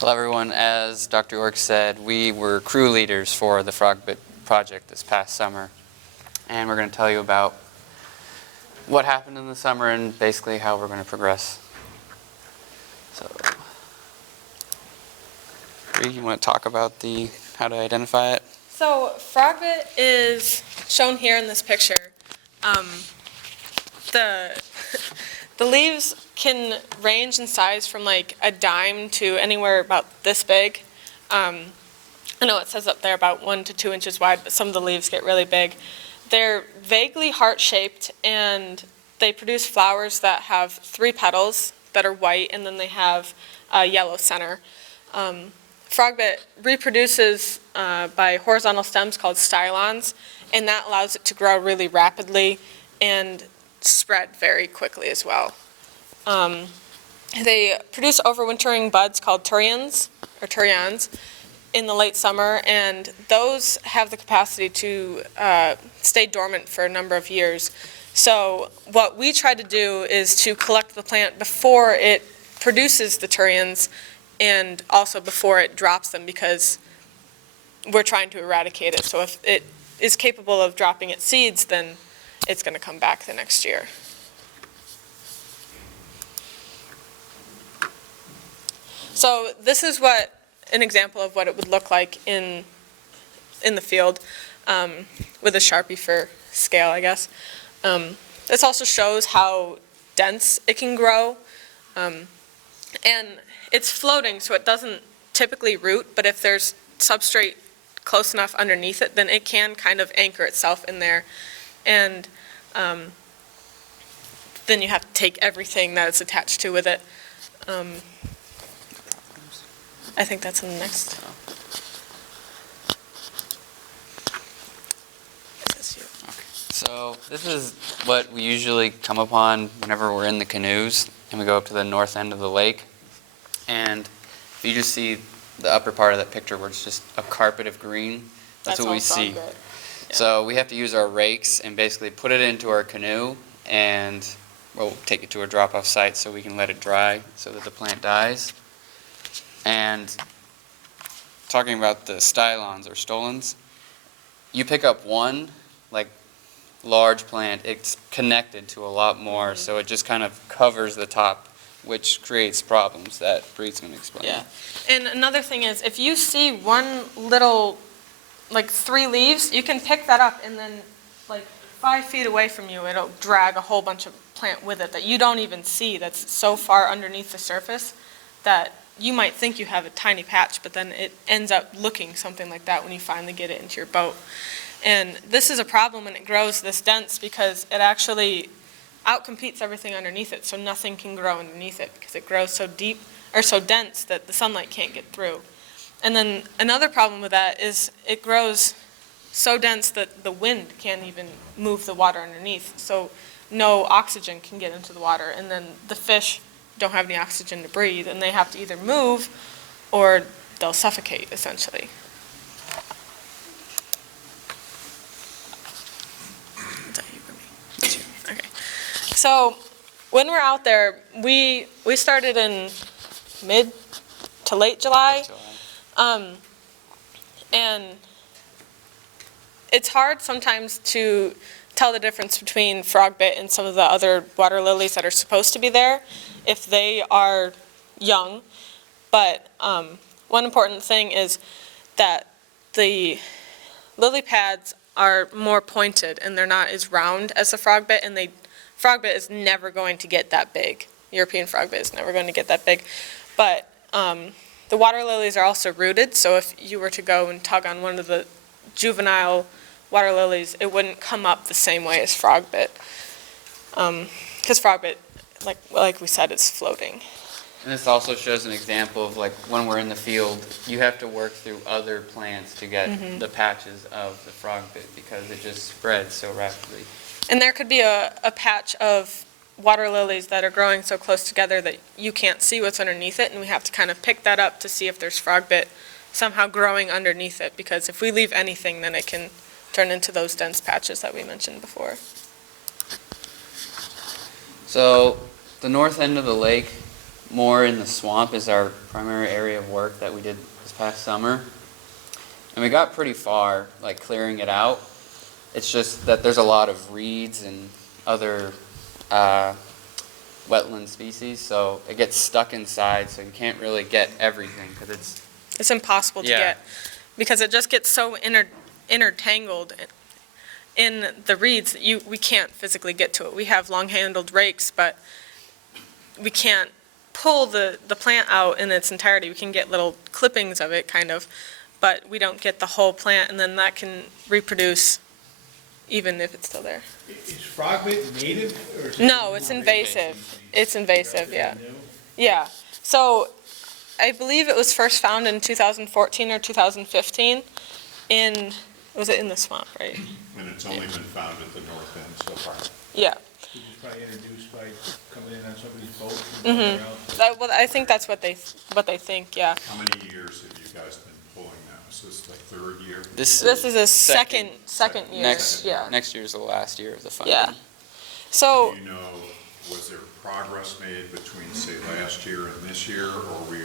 Hello everyone, as Dr. Ork said, we were crew leaders for the Frogbit project this past summer, and we're going to tell you about what happened in the summer and basically how we're going to progress. So, Bree, you want to talk about how to identify it? So Frogbit is shown here in this picture. The leaves can range in size from like a dime to anywhere about this big. I know it says up there about 1 to 2 inches wide, but some of the leaves get really big. They're vaguely heart-shaped, and they produce flowers that have 3 petals that are white, and then they have a yellow center. Frogbit reproduces by horizontal stems called stylons, and that allows it to grow really rapidly and spread very quickly as well. They produce overwintering buds called turions in the late summer, and those have the capacity to stay dormant for a number of years. So what we try to do is to collect the plant before it produces the turions and also before it drops them, because we're trying to eradicate it. So if it is capable of dropping its seeds, then it's going to come back the next year. So this is an example of what it would look like in the field with a Sharpie for scale, I guess. This also shows how dense it can grow. And it's floating, so it doesn't typically root, but if there's substrate close enough underneath it, then it can kind of anchor itself in there. And then you have to take everything that it's attached to with it. I think that's in the next. Okay. So this is what we usually come upon whenever we're in the canoes and we go up to the north end of the lake. And if you just see the upper part of that picture where it's just a carpet of green, that's what we see. Yeah. So we have to use our rakes and basically put it into our canoe, and we'll take it to a drop-off site so we can let it dry so that the plant dies. And talking about the stylons or stolons, you pick up one like large plant, it's connected to a lot more, so it just kind of covers the top, which creates problems that Bree's going to explain. Yeah. And another thing is, if you see one little, like 3 leaves, you can pick that up, and then like 5 feet away from you, it'll drag a whole bunch of plant with it that you don't even see, that's so far underneath the surface that you might think you have a tiny patch, but then it ends up looking something like that when you finally get it into your boat. And this is a problem when it grows this dense, because it actually outcompetes everything underneath it, so nothing can grow underneath it because it grows so deep or so dense that the sunlight can't get through. And then another problem with that is it grows so dense that the wind can't even move the water underneath, so no oxygen can get into the water, and then the fish don't have any oxygen to breathe, and they have to either move or they'll suffocate, essentially. Okay. So when we're out there, we started in mid to late July. And it's hard sometimes to tell the difference between frogbit and some of the other water lilies that are supposed to be there if they are young. But one important thing is that the lily pads are more pointed and they're not as round as the frogbit, and frogbit is never going to get that big. European frogbit is never going to get that big. But the water lilies are also rooted, so if you were to go and tug on one of the juvenile water lilies, it wouldn't come up the same way as frogbit. Because frogbit, like we said, is floating. And this also shows an example of like when we're in the field, you have to work through other plants to get the patches of the frogbit because it just spreads so rapidly. And there could be a patch of water lilies that are growing so close together that you can't see what's underneath it, and we have to kind of pick that up to see if there's frogbit somehow growing underneath it, because if we leave anything, then it can turn into those dense patches that we mentioned before. So the north end of the lake, more in the swamp is our primary area of work that we did this past summer. And we got pretty far, like clearing it out. It's just that there's a lot of reeds and other wetland species, so it gets stuck inside, so you can't really get everything because It's impossible to get, because it just gets so intertangled in the reeds that we can't physically get to it. We have long-handled rakes, but we can't pull the plant out in its entirety. We can get little clippings of it, kind of, but we don't get the whole plant, and then that can reproduce even if it's still there. Is frogbit native or is it? No, it's invasive. It's invasive, yeah. Yeah. So I believe it was first found in 2014 or 2015 was it in the swamp, right? And it's only been found at the north end so far. Yeah. Which is probably introduced by coming in on somebody's boat. And going around. Well, I think that's what they think, yeah. How many years have you guys been pulling now? Is this the third year? This is a second year, yeah. Next year's the last year of the funding. Yeah. So, Do you know, was there progress made between, say, last year and this year, or are we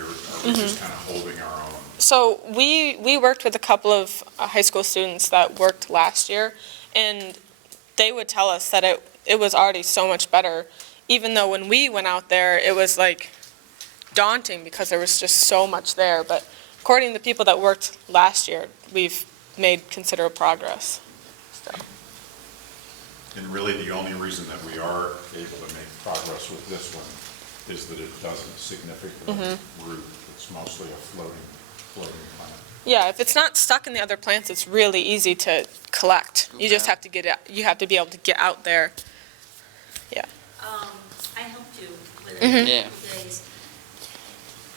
just kind of holding our own? so we worked with a couple of high school students that worked last year, and they would tell us that it was already so much better, even though when we went out there, it was like daunting because there was just so much there. But according to the people that worked last year, we've made considerable progress. So. And really, the only reason that we are able to make progress with this one is that it doesn't significantly root. It's mostly a floating plant. Yeah, if it's not stuck in the other plants, it's really easy to collect. You just have to you have to be able to get out there. Yeah. I helped you with it a Yeah. couple days.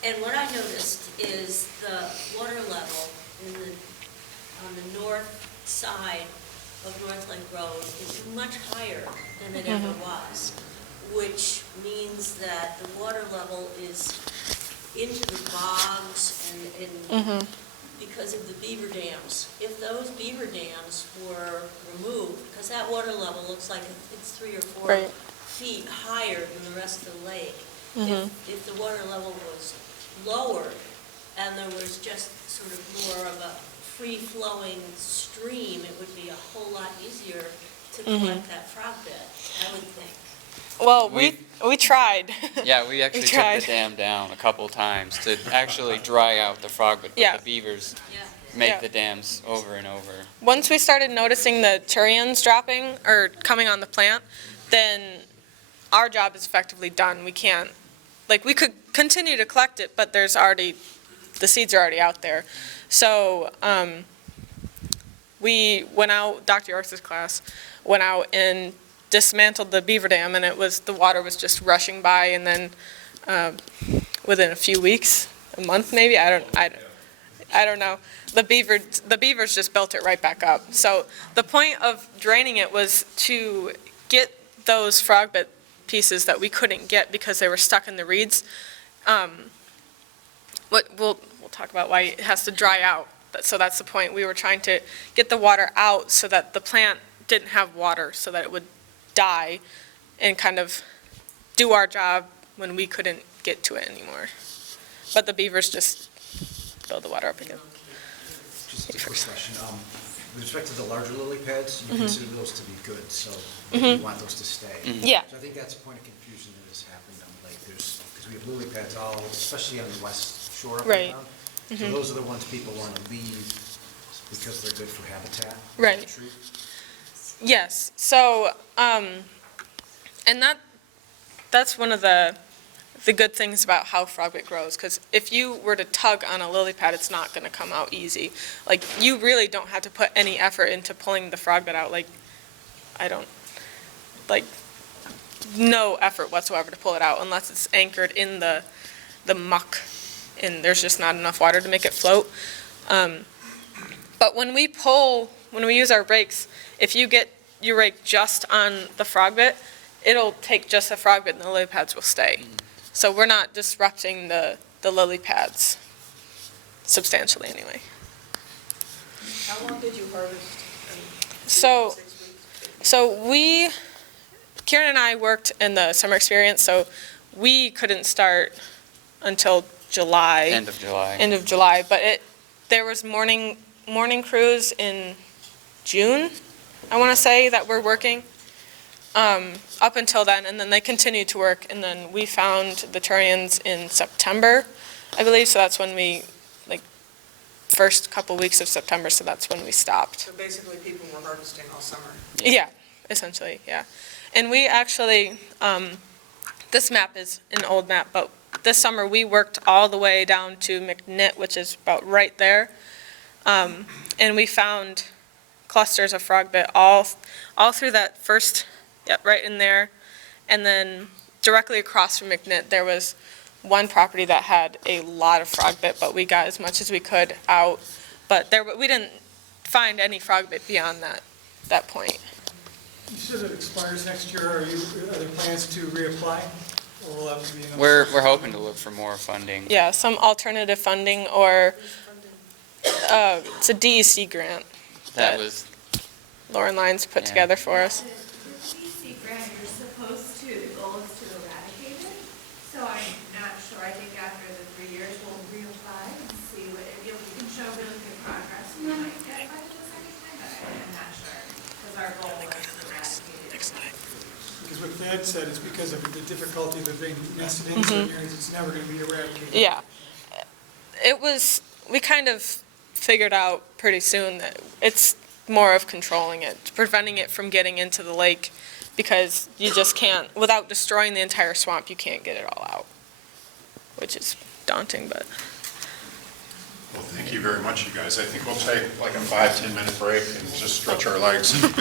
And what I noticed is the water level on the north side of North Lake Road is much higher than it ever was, which means that the water level is into the bogs and because of the beaver dams. If those beaver dams were removed, because that water level looks like it's 3 or 4 Right. feet higher than the rest of the lake. If the water level was lowered and there was just sort of more of a free-flowing stream, it would be a whole lot easier to collect that frog bed, I would think. Well, we tried. Yeah, we actually took tried. the dam down a couple times to actually dry out the frog, but Yeah. the beavers Yeah. make Yeah. the dams over and over. Once we started noticing the turions dropping or coming on the plant, then our job is effectively done. We can't, we could continue to collect it, but the seeds are already out there. So we went out, Dr. York's class went out and dismantled the beaver dam, and the water was just rushing by, and then within a few weeks, a month maybe, I don't know, the beavers just built it right back up. So the point of draining it was to get those frogbit pieces that we couldn't get because they were stuck in the reeds. We'll talk about why it has to dry out. So that's the point. We were trying to get the water out so that the plant didn't have water, so that it would die and kind of do our job when we couldn't get to it anymore. But the beavers just build the water up again. Just a quick question. With respect to the larger lily pads, you consider those to be good, so you want those to stay. Yeah. So I think that's a point of confusion that has happened on the lake. Because we have lily pads all, especially on the west shore up Right. and down. So those are the ones people want to leave because they're good for habitat. Right. Is that true? Yes, so, and that's one of the good things about how frogbit grows, because if you were to tug on a lily pad, it's not gonna come out easy. You really don't have to put any effort into pulling the frogbit out, no effort whatsoever to pull it out, unless it's anchored in the muck, and there's just not enough water to make it float. But when we use our rakes, if you get your rake just on the frogbit, it'll take just the frogbit and the lily pads will stay. So we're not disrupting the lily pads substantially anyway. How long did you harvest? So, 6 weeks? Kiernan and I worked in the summer experience, so we couldn't start until July. End of July. End of July, but there was morning crews in June, I want to say, that were working up until then, and then they continued to work, and then we found the Turians in September, I believe, so that's when we, like, first couple weeks of September, so that's when we stopped. So basically, people were harvesting all summer. Yeah, essentially, yeah. And we actually, this map is an old map, but this summer we worked all the way down to McNitt, which is about right there. And we found clusters of frogbit all through that first, yep, right in there. And then directly across from McNitt, there was one property that had a lot of frogbit, but we got as much as we could out. But we didn't find any frogbit beyond that point. You said it expires next year. Are there plans to reapply? Or will that be another? We're hoping to look for more funding. Yeah, some alternative funding, or it's a DEC grant That was, Lauren Lyons put Yeah. together for us. The DEC grant, you're supposed to, the goal is to eradicate it. So I'm not sure, I think after the 3 years, we'll reapply and see what, if we can show really good progress, we might get funded the second time, but I'm not sure. Because our goal was to eradicate it. Because what Thad said is because of the difficulty of it being nested in certain areas, it's never going to be eradicated. Yeah. We kind of figured out pretty soon that it's more of controlling it, preventing it from getting into the lake, because you just can't, without destroying the entire swamp, you can't get it all out, which is daunting, but. Well, thank you very much, you guys. I think we'll take like a 5-10 minute break and just stretch our legs.